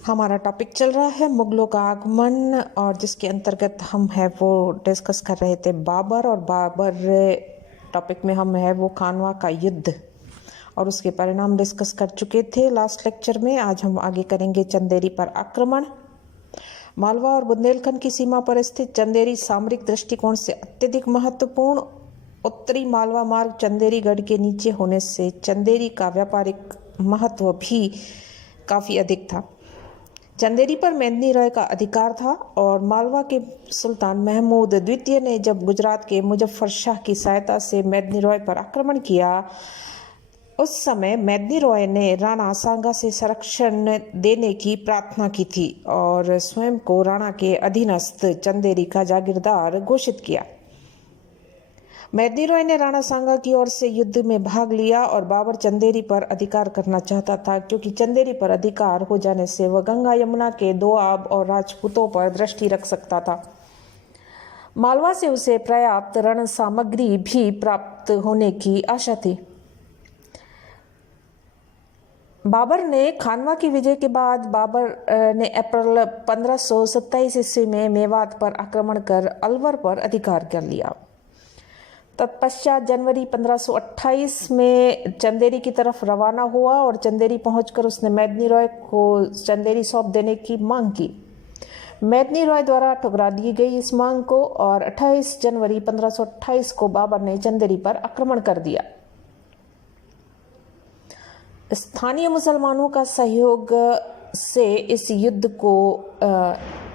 हमारा टॉपिक चल रहा है मुगलों का आगमन, और जिसके अंतर्गत हम है वो डिस्कस कर रहे थे बाबर। और बाबर टॉपिक में हम है वो खानवा का युद्ध और उसके परिणाम डिस्कस कर चुके थे लास्ट लेक्चर में। आज हम आगे करेंगे चंदेरी पर आक्रमण। मालवा और बुंदेलखंड की सीमा पर स्थित चंदेरी सामरिक दृष्टिकोण से अत्यधिक महत्वपूर्ण। उत्तरी मालवा मार्ग चंदेरी गढ़ के नीचे होने से चंदेरी का व्यापारिक महत्व भी काफ़ी अधिक था। चंदेरी पर मेदिनी रॉय का अधिकार था और मालवा के सुल्तान महमूद द्वितीय ने जब गुजरात के मुजफ्फर शाह की सहायता से मेदिनी रॉय पर आक्रमण किया, उस समय मेदिनी रॉय ने राणा सांगा से संरक्षण देने की प्रार्थना की थी और स्वयं को राणा के अधीनस्थ चंदेरी का जागीरदार घोषित किया। मेदिनी रॉय ने राणा सांगा की ओर से युद्ध में भाग लिया और बाबर चंदेरी पर अधिकार करना चाहता था, क्योंकि चंदेरी पर अधिकार हो जाने से वह गंगा यमुना के दोआब और राजपूतों पर दृष्टि रख सकता था। मालवा से उसे पर्याप्त रण सामग्री भी प्राप्त होने की आशा थी। बाबर ने खानवा की विजय के बाद बाबर ने अप्रैल 1527 ईस्वी में मेवात पर आक्रमण कर अलवर पर अधिकार कर लिया। तत्पश्चात जनवरी 1528 में चंदेरी की तरफ रवाना हुआ और चंदेरी पहुंचकर उसने मेदिनी रॉय को चंदेरी सौंप देने की मांग की। मेदिनी रॉय द्वारा ठुकरा दी गई इस मांग को और 28 जनवरी 1528 को बाबर ने चंदेरी पर आक्रमण कर दिया। स्थानीय मुसलमानों का सहयोग से इस युद्ध को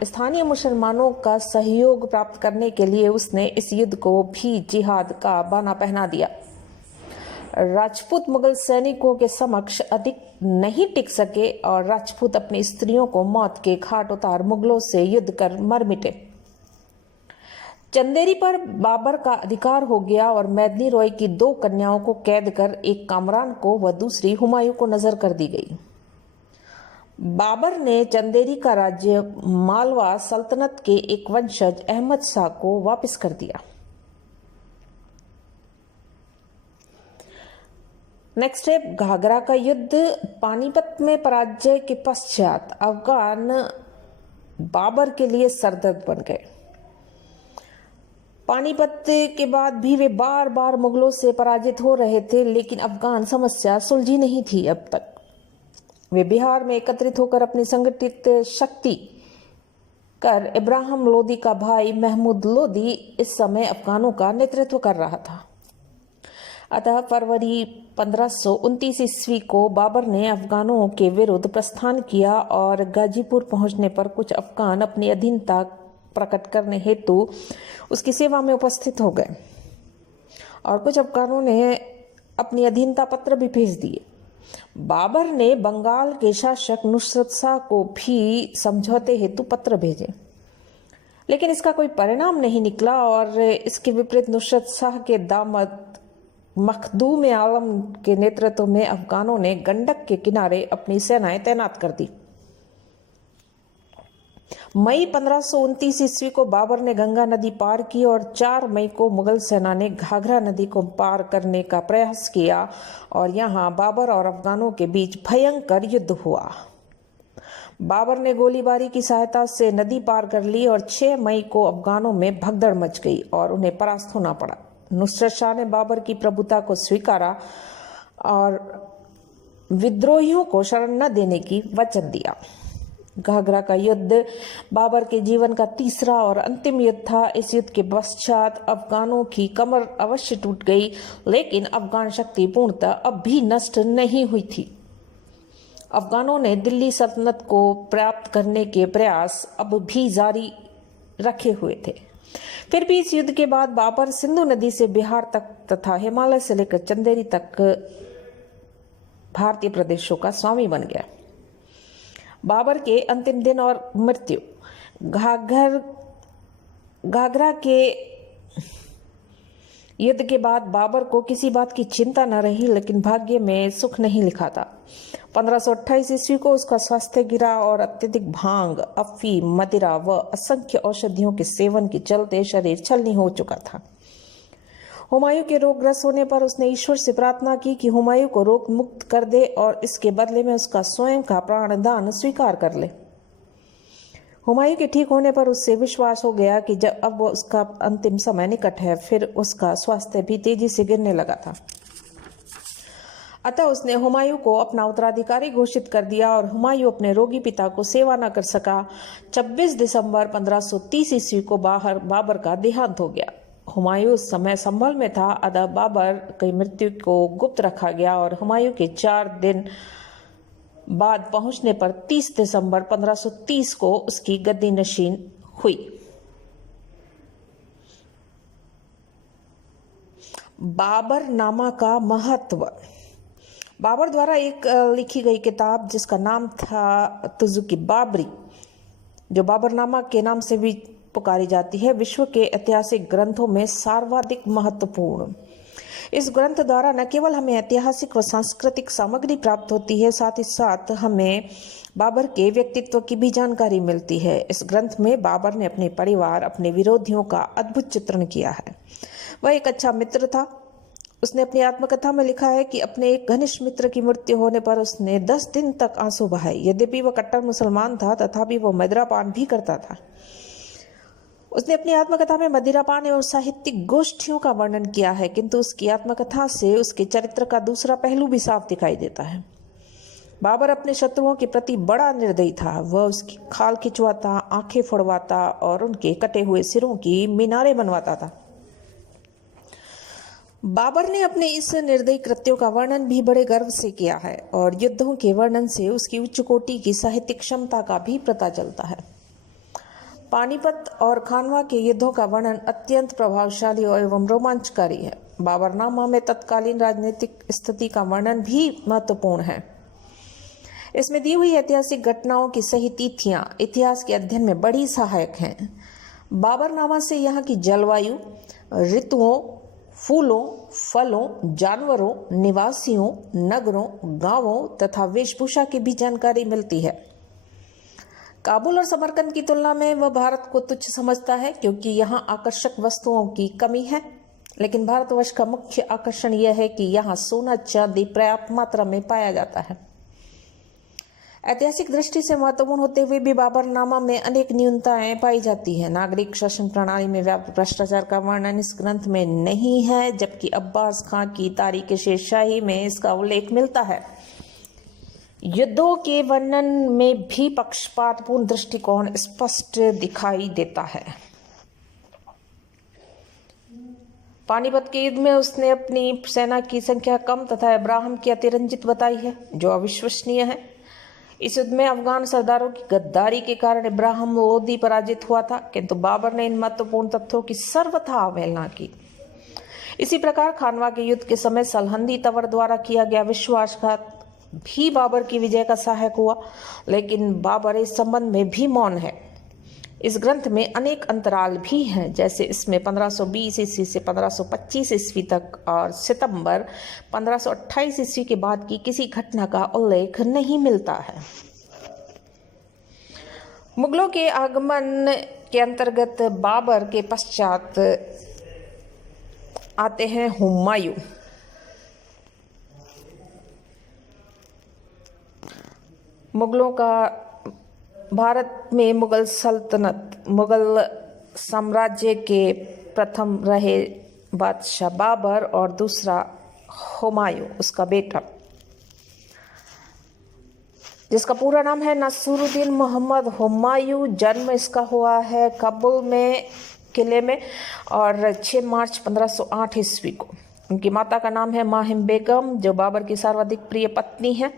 स्थानीय मुसलमानों का सहयोग प्राप्त करने के लिए उसने इस युद्ध को भी जिहाद का बाना पहना दिया। राजपूत मुगल सैनिकों के समक्ष अधिक नहीं टिक सके और राजपूत अपनी स्त्रियों को मौत के घाट उतार मुगलों से युद्ध कर मर मिटे। चंदेरी पर बाबर का अधिकार हो गया और मेदिनी रॉय की 2 कन्याओं को कैद कर एक कामरान को व दूसरी हुमायूं को नजर कर दी गई। बाबर ने चंदेरी का राज्य मालवा सल्तनत के एक वंशज अहमद शाह को वापस कर दिया। नेक्स्ट है घाघरा का युद्ध। पानीपत में पराजय के पश्चात अफगान बाबर के लिए सरदर्द बन गए। पानीपत के बाद भी वे बार बार मुगलों से पराजित हो रहे थे, लेकिन अफगान समस्या सुलझी नहीं थी अब तक। वे बिहार में एकत्रित होकर अपनी संगठित शक्ति कर इब्राहिम लोदी का भाई महमूद लोदी इस समय अफगानों का नेतृत्व कर रहा था। अतः फरवरी 1529 ईस्वी को बाबर ने अफगानों के विरुद्ध प्रस्थान किया और गाजीपुर पहुंचने पर कुछ अफगान अपनी अधीनता प्रकट करने हेतु उसकी सेवा में उपस्थित हो गए और कुछ अफगानों ने अपनी अधीनता पत्र भी भेज दिए। बाबर ने बंगाल के शासक नुसरत शाह को भी समझौते हेतु पत्र भेजे, लेकिन इसका कोई परिणाम नहीं निकला और इसके विपरीत नुसरत शाह के दामाद मखदूम आलम के नेतृत्व में अफगानों ने गंडक के किनारे अपनी सेनाएं तैनात कर दी। मई 1529 ईस्वी को बाबर ने गंगा नदी पार की और 4 मई को मुगल सेना ने घाघरा नदी को पार करने का प्रयास किया और यहाँ बाबर और अफगानों के बीच भयंकर युद्ध हुआ। बाबर ने गोलीबारी की सहायता से नदी पार कर ली और 6 मई को अफगानों में भगदड़ मच गई और उन्हें परास्त होना पड़ा। नुसरत शाह ने बाबर की प्रभुता को स्वीकारा और विद्रोहियों को शरण न देने की वचन दिया। घाघरा का युद्ध बाबर के जीवन का तीसरा और अंतिम युद्ध था। इस युद्ध के पश्चात अफगानों की कमर अवश्य टूट गई, लेकिन अफगान शक्ति पूर्णतः अब भी नष्ट नहीं हुई थी। अफगानों ने दिल्ली सल्तनत को प्राप्त करने के प्रयास अब भी जारी रखे हुए थे। फिर भी इस युद्ध के बाद बाबर सिंधु नदी से बिहार तक तथा हिमालय से लेकर चंदेरी तक भारतीय प्रदेशों का स्वामी बन गया। बाबर के अंतिम दिन और मृत्यु। घाघरा के युद्ध के बाद बाबर को किसी बात की चिंता न रही, लेकिन भाग्य में सुख नहीं लिखा था। 1528 ईस्वी को उसका स्वास्थ्य गिरा और अत्यधिक भांग, अफीम, मदिरा व असंख्य औषधियों के सेवन के चलते शरीर छलनी हो चुका था। हुमायूं के रोगग्रस्त होने पर उसने ईश्वर से प्रार्थना की कि हुमायूं को रोग मुक्त कर दे और इसके बदले में उसका स्वयं का प्राणदान स्वीकार कर ले। हुमायूं के ठीक होने पर उससे विश्वास हो गया कि जब अब उसका अंतिम समय निकट है। फिर उसका स्वास्थ्य भी तेजी से गिरने लगा था। अतः उसने हुमायूं को अपना उत्तराधिकारी घोषित कर दिया और हुमायूं अपने रोगी पिता को सेवा न कर सका। 26 दिसंबर 1530 ईस्वी को बाबर का देहांत हो गया। हुमायूं उस समय संभल में था, अतः बाबर की मृत्यु को गुप्त रखा गया और हुमायूं के 4 दिन बाद पहुंचने पर 30 दिसंबर 1530 को उसकी गद्दी नशीन हुई। बाबरनामा का महत्व। बाबर द्वारा एक लिखी गई किताब जिसका नाम था तुजुकी बाबरी, जो बाबरनामा के नाम से भी पुकारी जाती है, विश्व के ऐतिहासिक ग्रंथों में सर्वाधिक महत्वपूर्ण। इस ग्रंथ द्वारा न केवल हमें ऐतिहासिक व सांस्कृतिक सामग्री प्राप्त होती है, साथ ही साथ हमें बाबर के व्यक्तित्व की भी जानकारी मिलती है। इस ग्रंथ में बाबर ने अपने परिवार, अपने विरोधियों का अद्भुत चित्रण किया है। वह एक अच्छा मित्र था। उसने अपनी आत्मकथा में लिखा है कि अपने एक घनिष्ठ मित्र की मृत्यु होने पर उसने 10 दिन तक आंसू बहाए। यद्यपि वह कट्टर मुसलमान था, तथापि वह मदिरापान भी करता था। उसने अपनी आत्मकथा में मदिरापान एवं साहित्यिक गोष्ठियों का वर्णन किया है, किंतु उसकी आत्मकथा से उसके चरित्र का दूसरा पहलू भी साफ दिखाई देता है। बाबर अपने शत्रुओं के प्रति बड़ा निर्दयी था। वह उसकी खाल खिंचवाता, आंखें फोड़वाता और उनके कटे हुए सिरों की मीनारें बनवाता था। बाबर ने अपने इस निर्दयी कृत्यों का वर्णन भी बड़े गर्व से किया है और युद्धों के वर्णन से उसकी उच्च कोटि की साहित्यिक क्षमता का भी पता चलता है। पानीपत और खानवा के युद्धों का वर्णन अत्यंत प्रभावशाली एवं रोमांचकारी है। बाबरनामा में तत्कालीन राजनीतिक स्थिति का वर्णन भी महत्वपूर्ण है। इसमें दी हुई ऐतिहासिक घटनाओं की सही तिथियां इतिहास के अध्ययन में बड़ी सहायक हैं। बाबरनामा से यहाँ की जलवायु, ऋतुओं, फूलों, फलों, जानवरों, निवासियों, नगरों, गांवों तथा वेशभूषा की भी जानकारी मिलती है। काबुल और समरकंद की तुलना में वह भारत को तुच्छ समझता है, क्योंकि यहाँ आकर्षक वस्तुओं की कमी है। लेकिन भारतवर्ष का मुख्य आकर्षण यह है कि यहाँ सोना चांदी पर्याप्त मात्रा में पाया जाता है। ऐतिहासिक दृष्टि से महत्वपूर्ण होते हुए भी बाबरनामा में अनेक न्यूनताएं पाई जाती है। नागरिक शासन प्रणाली में व्याप्त भ्रष्टाचार का वर्णन इस ग्रंथ में नहीं है, जबकि अब्बास खां की तारीख-ए-शेरशाही में इसका उल्लेख मिलता है। युद्धों के वर्णन में भी पक्षपातपूर्ण दृष्टिकोण स्पष्ट दिखाई देता है। पानीपत के युद्ध में उसने अपनी सेना की संख्या कम तथा अब्राहम की अतिरंजित बताई है, जो अविश्वसनीय है। इस युद्ध में अफगान सरदारों की गद्दारी के कारण इब्राहिम लोदी पराजित हुआ था, किंतु बाबर ने इन महत्वपूर्ण तथ्यों की सर्वथा अवहेलना की। इसी प्रकार खानवा के युद्ध के समय सलहंदी तवर द्वारा किया गया विश्वासघात भी बाबर की विजय का सहायक हुआ, लेकिन बाबर इस संबंध में भी मौन है। इस ग्रंथ में अनेक अंतराल भी हैं, जैसे इसमें 1520 ईस्वी से 1525 ईस्वी तक और सितंबर 1528 ईस्वी के बाद की किसी घटना का उल्लेख नहीं मिलता है। मुगलों के आगमन के अंतर्गत बाबर के पश्चात आते हैं हुमायूं। मुगलों का भारत में मुगल सल्तनत, मुगल साम्राज्य के प्रथम रहे बादशाह बाबर और दूसरा हुमायूं, उसका बेटा, जिसका पूरा नाम है नसीरुद्दीन मोहम्मद हुमायूं। जन्म इसका हुआ है काबुल में किले में और 6 मार्च 1508 ईस्वी को। उनकी माता का नाम है माहिम बेगम, जो बाबर की सर्वाधिक प्रिय पत्नी है।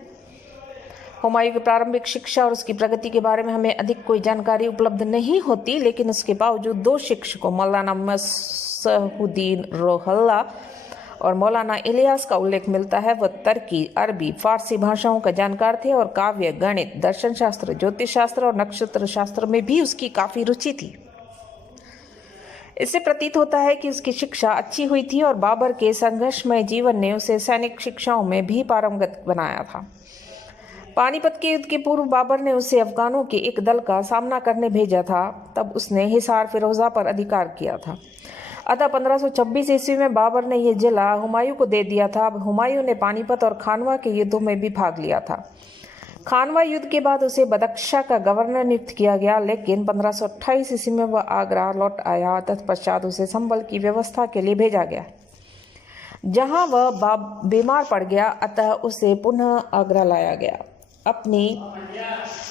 हुमायूं की प्रारंभिक शिक्षा और उसकी प्रगति के बारे में हमें अधिक कोई जानकारी उपलब्ध नहीं होती, लेकिन उसके बावजूद 2 शिक्षकों मौलाना मसहुद्दीन रोहल्ला और मौलाना इलियास का उल्लेख मिलता है। वह तुर्की, अरबी, फारसी भाषाओं का जानकार थे और काव्य, गणित, दर्शन शास्त्र, ज्योतिष शास्त्र और नक्षत्र शास्त्र में भी उसकी काफी रुचि थी। इससे प्रतीत होता है कि उसकी शिक्षा अच्छी हुई थी और बाबर के संघर्षमय जीवन ने उसे सैनिक शिक्षाओं में भी पारंगत बनाया था। पानीपत के युद्ध के पूर्व बाबर ने उसे अफगानों के एक दल का सामना करने भेजा था। तब उसने हिसार फिरोजा पर अधिकार किया था। अतः 1526 ईस्वी में बाबर ने यह जिला हुमायूं को दे दिया था। अब हुमायूं ने पानीपत और खानवा के युद्धों में भी भाग लिया था। खानवा युद्ध के बाद उसे बदख्शा का गवर्नर नियुक्त किया गया, लेकिन 1528 ईस्वी में वह आगरा लौट आया। तत्पश्चात उसे संभल की व्यवस्था के लिए भेजा गया, जहां वह बीमार पड़ गया, अतः उसे पुनः आगरा लाया गया। अपनी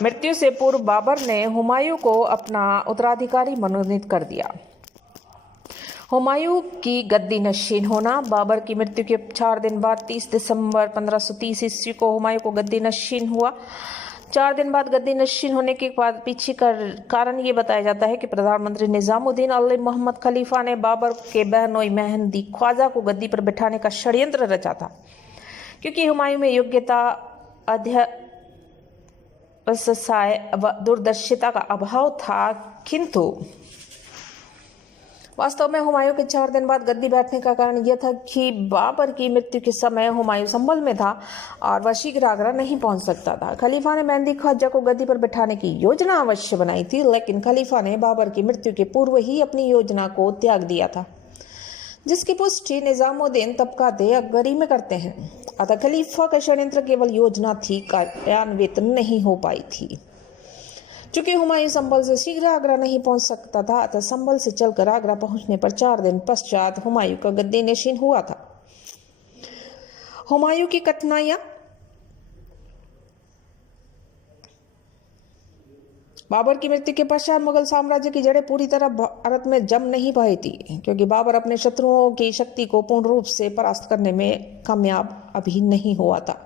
मृत्यु से पूर्व बाबर ने हुमायूं को अपना उत्तराधिकारी मनोनीत कर दिया। हुमायूं की गद्दी नशीन होना। बाबर की मृत्यु के 4 दिन बाद 30 दिसंबर 1530 ईस्वी को हुमायूं को गद्दी नशीन हुआ। 4 दिन बाद गद्दी नशीन होने के बाद पीछे का कारण ये बताया जाता है कि प्रधानमंत्री निजामुद्दीन अली मोहम्मद खलीफा ने बाबर के बहनोई मेहंदी ख्वाजा को गद्दी पर बिठाने का षड्यंत्र रचा था, क्योंकि हुमायूं में योग्यता, अध्यवसाय व दूरदर्शिता का अभाव था। किंतु वास्तव में हुमायूं के 4 दिन बाद गद्दी बैठने का कारण यह था कि बाबर की मृत्यु के समय हुमायूं संभल में था और वह शीघ्र आगरा नहीं पहुंच सकता था। खलीफा ने मेहंदी ख्वाजा को गद्दी पर बिठाने की योजना अवश्य बनाई थी, लेकिन खलीफा ने बाबर की मृत्यु के पूर्व ही अपनी योजना को त्याग दिया था, जिसकी पुष्टि निजामुद्दीन तबकाते अकबरी में करते हैं। अतः खलीफा का षड्यंत्र केवल योजना थी, कार्यान्वित नहीं हो पाई थी। चूंकि हुमायूं संभल से शीघ्र आगरा नहीं पहुंच सकता था, अतः संभल से चलकर आगरा पहुंचने पर 4 दिन पश्चात हुमायूं का गद्दी नशीन हुआ था। हुमायूं की कठिनाइयां। बाबर की मृत्यु के पश्चात मुगल साम्राज्य की जड़ें पूरी तरह भारत में जम नहीं पाई थी, क्योंकि बाबर अपने शत्रुओं की शक्ति को पूर्ण रूप से परास्त करने में कामयाब अभी नहीं हुआ था।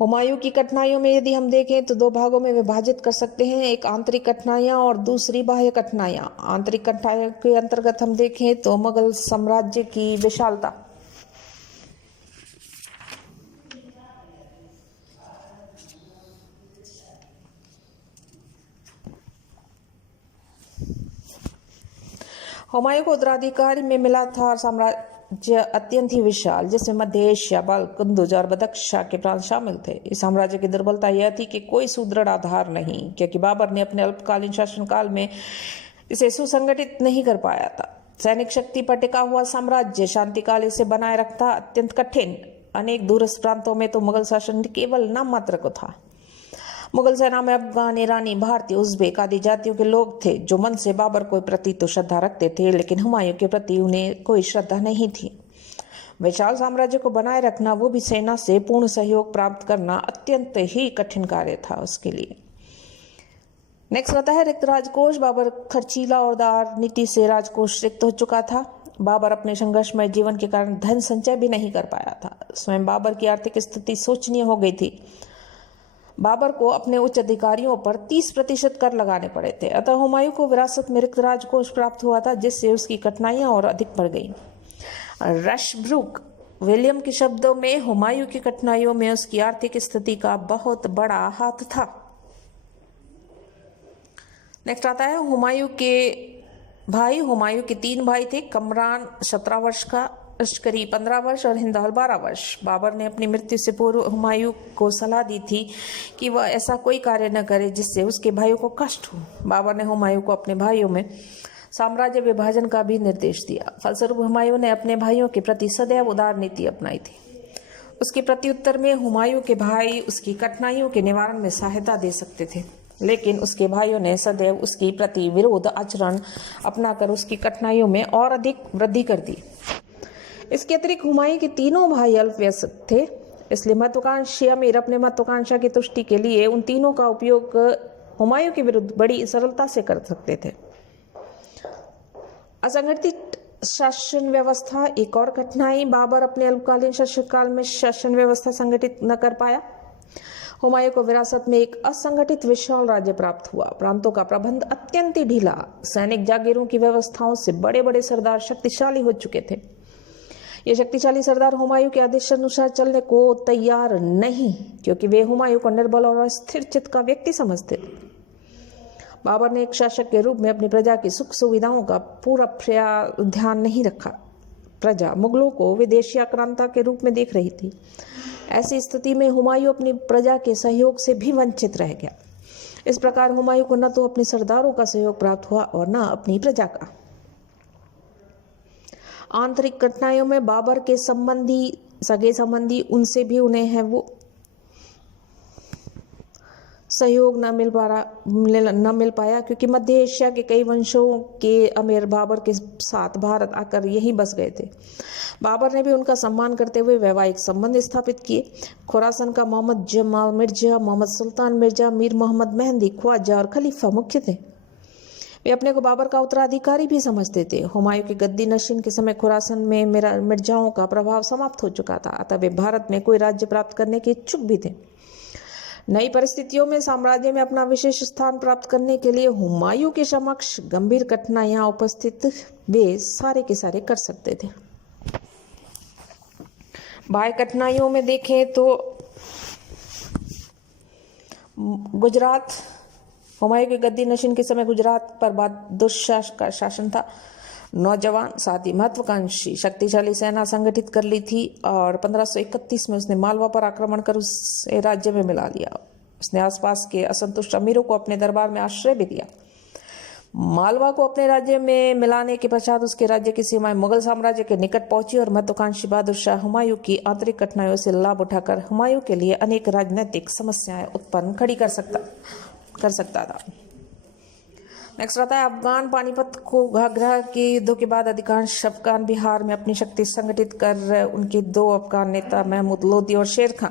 हुमायूं की कठिनाइयों में यदि हम देखें तो 2 भागों में विभाजित कर सकते हैं, एक आंतरिक कठिनाइयां और दूसरी बाह्य कठिनाइयां। आंतरिक कठिनाइयों के अंतर्गत हम देखें तो मुगल साम्राज्य की विशालता, हुमायूं को उत्तराधिकारी में मिला था। साम्राज्य अत्यंत ही विशाल, जिसमें मध्य एशिया, बल्ख, कुंदुज और बदख्शा के प्रांत शामिल थे। इस साम्राज्य की दुर्बलता यह थी कि कोई सुदृढ़ आधार नहीं, क्योंकि बाबर ने अपने अल्पकालीन शासनकाल में इसे सुसंगठित नहीं कर पाया था। सैनिक शक्ति पर टिका हुआ साम्राज्य शांतिकाल इसे बनाए रखता अत्यंत कठिन। अनेक दूरस्थ प्रांतों में तो मुगल शासन केवल नाम मात्र को था। मुगल सेना में अफगान, ईरानी, भारतीय, उज्बेक आदि जातियों के लोग थे, जो मन से बाबर के प्रति तो श्रद्धा रखते थे, लेकिन हुमायूं के प्रति उन्हें कोई श्रद्धा नहीं थी। विशाल साम्राज्य को बनाए रखना, वो भी सेना से पूर्ण सहयोग प्राप्त करना, अत्यंत ही कठिन कार्य था उसके लिए। नेक्स्ट आता है रिक्त राजकोष। बाबर खर्चीला और दार नीति से राजकोष रिक्त हो चुका था। बाबर अपने संघर्षमय जीवन के कारण धन संचय भी नहीं कर पाया था। स्वयं बाबर की आर्थिक स्थिति शोचनीय हो गई थी। बाबर को अपने उच्च अधिकारियों पर 30% कर लगाने पड़े थे। अतः हुमायूं को विरासत में रिक्त राजकोष प्राप्त हुआ था, जिससे उसकी कठिनाइयां और अधिक बढ़ गईं। रशब्रूक विलियम के शब्दों में, हुमायूं की कठिनाइयों में उसकी आर्थिक स्थिति का बहुत बड़ा हाथ था। नेक्स्ट आता है हुमायूं के भाई। हुमायूं के 3 भाई थे। कमरान 17 वर्ष का, लश्करी 15 वर्ष और हिंदौल 12 वर्ष। बाबर ने अपनी मृत्यु से पूर्व हुमायूं को सलाह दी थी कि वह ऐसा कोई कार्य न करे जिससे उसके भाइयों को कष्ट हो। बाबर ने हुमायूं को अपने भाइयों में साम्राज्य विभाजन का भी निर्देश दिया। फलस्वरूप हुमायूं ने अपने भाइयों के प्रति सदैव उदार नीति अपनाई थी। उसके प्रत्युत्तर में हुमायूं के भाई उसकी कठिनाइयों के निवारण में सहायता दे सकते थे, लेकिन उसके भाइयों ने सदैव उसके प्रति विरोध आचरण अपनाकर उसकी कठिनाइयों में और अधिक वृद्धि कर दी। इसके अतिरिक्त हुमायूं के तीनों भाई अल्पवयस्क थे, इसलिए महत्वाकांक्षी अमीर अपने महत्वाकांक्षा की तुष्टि के लिए उन तीनों का उपयोग हुमायूं के विरुद्ध बड़ी सरलता से कर सकते थे। असंगठित शासन व्यवस्था एक और कठिनाई। बाबर अपने अल्पकालीन शासनकाल में शासन व्यवस्था संगठित न कर पाया। हुमायूं को विरासत में एक असंगठित विशाल राज्य प्राप्त हुआ। प्रांतों का प्रबंध अत्यंत ही ढीला। सैनिक जागीरों की व्यवस्थाओं से बड़े बड़े सरदार शक्तिशाली हो चुके थे। ये शक्तिशाली सरदार हुमायूं के आदेशानुसार चलने को तैयार नहीं, क्योंकि वे हुमायूं को निर्बल और स्थिर चित्त का व्यक्ति समझते थे। बाबर ने एक शासक के रूप में अपनी प्रजा की सुख सुविधाओं का पूरा ध्यान नहीं रखा। प्रजा मुगलों को विदेशी आक्रांता के रूप में देख रही थी। ऐसी स्थिति में हुमायूं अपनी प्रजा के सहयोग से भी वंचित रह गया। इस प्रकार हुमायूं को न तो अपने सरदारों का सहयोग प्राप्त हुआ और न अपनी प्रजा का। आंतरिक कठिनाइयों में बाबर के सगे संबंधी उनसे भी उन्हें है वो सहयोग न मिल पाया, क्योंकि मध्य एशिया के कई वंशों के अमीर बाबर के साथ भारत आकर यहीं बस गए थे। बाबर ने भी उनका सम्मान करते हुए वैवाहिक संबंध स्थापित किए। खुरासन का मोहम्मद जमाल मिर्जा, मोहम्मद सुल्तान मिर्जा, मीर मोहम्मद मेहंदी, ख्वाजा और खलीफा मुख्य थे। वे अपने को बाबर का उत्तराधिकारी भी समझते थे। हुमायूं की गद्दी नशीन के समय खुरासन में मिर्जाओं का प्रभाव समाप्त हो चुका था, अतः वे भारत में कोई राज्य प्राप्त करने के इच्छुक भी थे। नई परिस्थितियों में साम्राज्य में अपना विशेष स्थान प्राप्त करने के लिए हुमायूं के समक्ष गंभीर कठिनाइयां उपस्थित वे सारे के सारे कर सकते थे। बाह्य कठिनाइयों में देखें तो गुजरात, हुमायूं की गद्दी नशीन के समय गुजरात पर बहादुर शाह का शासन था। नौजवान साथ ही महत्वाकांक्षी शक्तिशाली सेना संगठित कर ली थी और 1531 में उसने मालवा पर आक्रमण कर उसे राज्य में मिला लिया। उसने आसपास के असंतुष्ट अमीरों को अपने दरबार में आश्रय भी दिया। मालवा को अपने राज्य में मिलाने के पश्चात उसके राज्य की सीमाएं मुगल साम्राज्य के निकट पहुंची और महत्वाकांक्षी बहादुर शाह हुमायूं की आंतरिक कठिनाइयों से लाभ उठाकर हुमायूं के लिए अनेक राजनीतिक समस्याएं उत्पन्न खड़ी कर सकता था। नेक्स्ट आता है अफगान। पानीपत को घाघरा के युद्धों के बाद अधिकांश अफगान बिहार में अपनी शक्ति संगठित कर उनके दो अफगान नेता महमूद लोदी और शेर खां।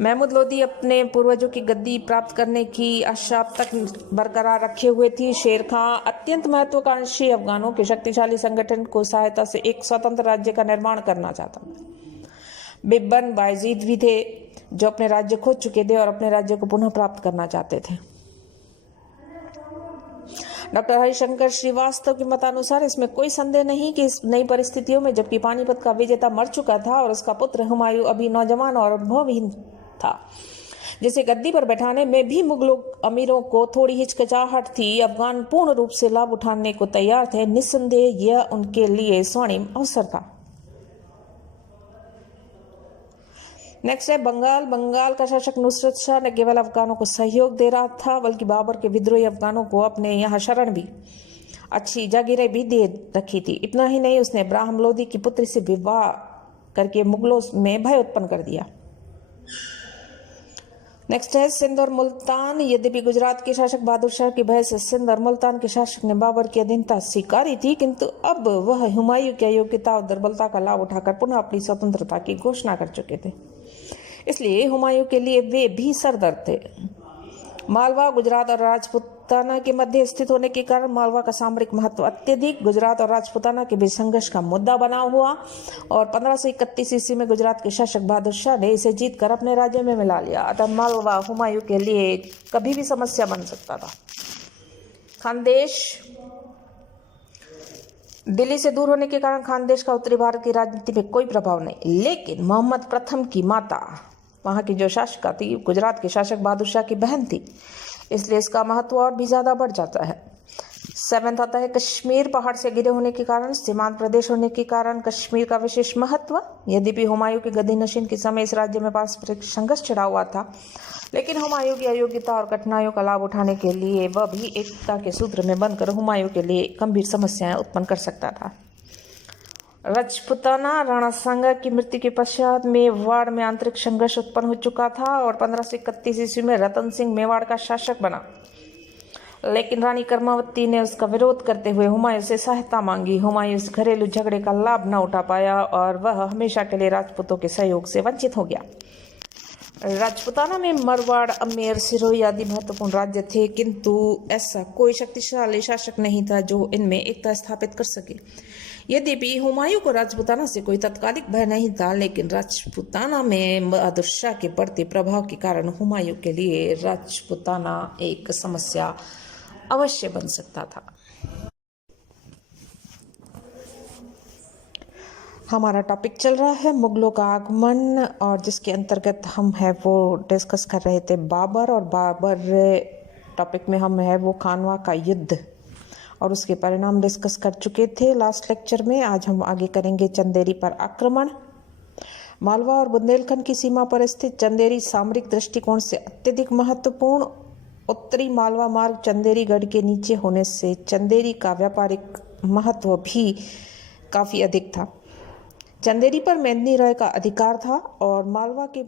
महमूद लोदी अपने पूर्वजों की गद्दी प्राप्त करने की आशा अब तक बरकरार रखे हुए थी। शेर खां अत्यंत महत्वाकांक्षी अफगानों के शक्तिशाली संगठन को सहायता से एक स्वतंत्र राज्य का निर्माण करना चाहता। बिब्बन बायजीद भी थे जो अपने राज्य खो चुके थे और अपने राज्य को पुनः प्राप्त करना चाहते थे। डॉक्टर हरिशंकर श्रीवास्तव के मतानुसार इसमें कोई संदेह नहीं कि इस नई परिस्थितियों में, जबकि पानीपत का विजेता मर चुका था और उसका पुत्र हुमायूं अभी नौजवान और अनुभवहीन था, जिसे गद्दी पर बैठाने में भी मुगलों अमीरों को थोड़ी हिचकिचाहट थी, अफगान पूर्ण रूप से लाभ उठाने को तैयार थे। निस्संदेह यह उनके लिए स्वर्णिम अवसर था। नेक्स्ट है बंगाल। बंगाल का शासक नुसरत शाह न केवल अफगानों को सहयोग दे रहा था, बल्कि बाबर के विद्रोही अफगानों को अपने यहाँ शरण भी, अच्छी जागीरें भी दे रखी थी। इतना ही नहीं, उसने इब्राहिम लोदी की पुत्री से विवाह करके मुगलों में भय उत्पन्न कर दिया। नेक्स्ट है सिंध और मुल्तान। यद्यपि गुजरात के शासक बहादुर शाह की भय से सिंध और मुल्तान के शासक ने बाबर की अधीनता स्वीकारी थी, किंतु अब वह हुमायूं की अयोग्यता और दुर्बलता का लाभ उठाकर पुनः अपनी स्वतंत्रता की घोषणा कर चुके थे। इसलिए हुमायूं के लिए वे भी सरदर्द थे। मालवा, गुजरात और राजपूताना के मध्य स्थित होने के कारण मालवा का सामरिक महत्व अत्यधिक गुजरात और राजपूताना के बीच संघर्ष का मुद्दा बना हुआ और 1531 ईस्वी में गुजरात के शासक बहादुर शाह ने इसे जीतकर अपने राज्य में मिला लिया। अतः मालवा हुमायूं के लिए कभी भी समस्या बन सकता था। खानदेश। दिल्ली से दूर होने के कारण खानदेश का उत्तरी भारत की राजनीति में कोई प्रभाव नहीं, लेकिन मोहम्मद प्रथम की माता, वहां की जो शासिका थी, गुजरात के शासक बहादुर शाह की बहन थी, इसलिए इसका महत्व और भी ज्यादा बढ़ जाता है। 7 आता है कश्मीर। पहाड़ से घिरे होने के कारण, सीमांत प्रदेश होने के कारण कश्मीर का विशेष महत्व। यद्यपि हुमायूं के गद्दी नशीन के समय इस राज्य में पारस्परिक संघर्ष छिड़ा हुआ था, लेकिन हुमायूं की अयोग्यता और कठिनाइयों का लाभ उठाने के लिए वह भी एकता के सूत्र में बंधकर हुमायूं के लिए गंभीर समस्याएं उत्पन्न कर सकता था। राजपूताना। राणा सांगा की मृत्यु के पश्चात मेवाड़ में आंतरिक संघर्ष उत्पन्न हो चुका था और 1531 ईस्वी में रतन सिंह मेवाड़ का शासक बना, लेकिन रानी कर्मावती ने उसका विरोध करते हुए हुमायूं से सहायता मांगी। हुमायूं इस घरेलू झगड़े का लाभ न उठा पाया और वह हमेशा के लिए राजपूतों के सहयोग से वंचित हो गया। राजपूताना में मरवाड़, अमेर, सिरोही आदि महत्वपूर्ण राज्य थे, किंतु ऐसा कोई शक्तिशाली शासक नहीं था जो इनमें एकता स्थापित कर सके। यद्यपि हुमायूं को राजपूताना से कोई तत्कालिक भय नहीं था, लेकिन राजपूताना में बहादुर शाह के बढ़ते प्रभाव के कारण हुमायूं के लिए राजपूताना एक समस्या अवश्य बन सकता था। हमारा टॉपिक चल रहा है मुगलों का आगमन, और जिसके अंतर्गत हम है वो डिस्कस कर रहे थे बाबर, और बाबर टॉपिक में हम है वो खानवा का युद्ध और उसके परिणाम डिस्कस कर चुके थे लास्ट लेक्चर में। आज हम आगे करेंगे चंदेरी पर आक्रमण। मालवा और बुंदेलखंड की सीमा पर स्थित चंदेरी सामरिक दृष्टिकोण से अत्यधिक महत्वपूर्ण। उत्तरी मालवा मार्ग चंदेरी गढ़ के नीचे होने से चंदेरी का व्यापारिक महत्व भी काफ़ी अधिक था। चंदेरी पर मेदिनी राय का अधिकार था और मालवा के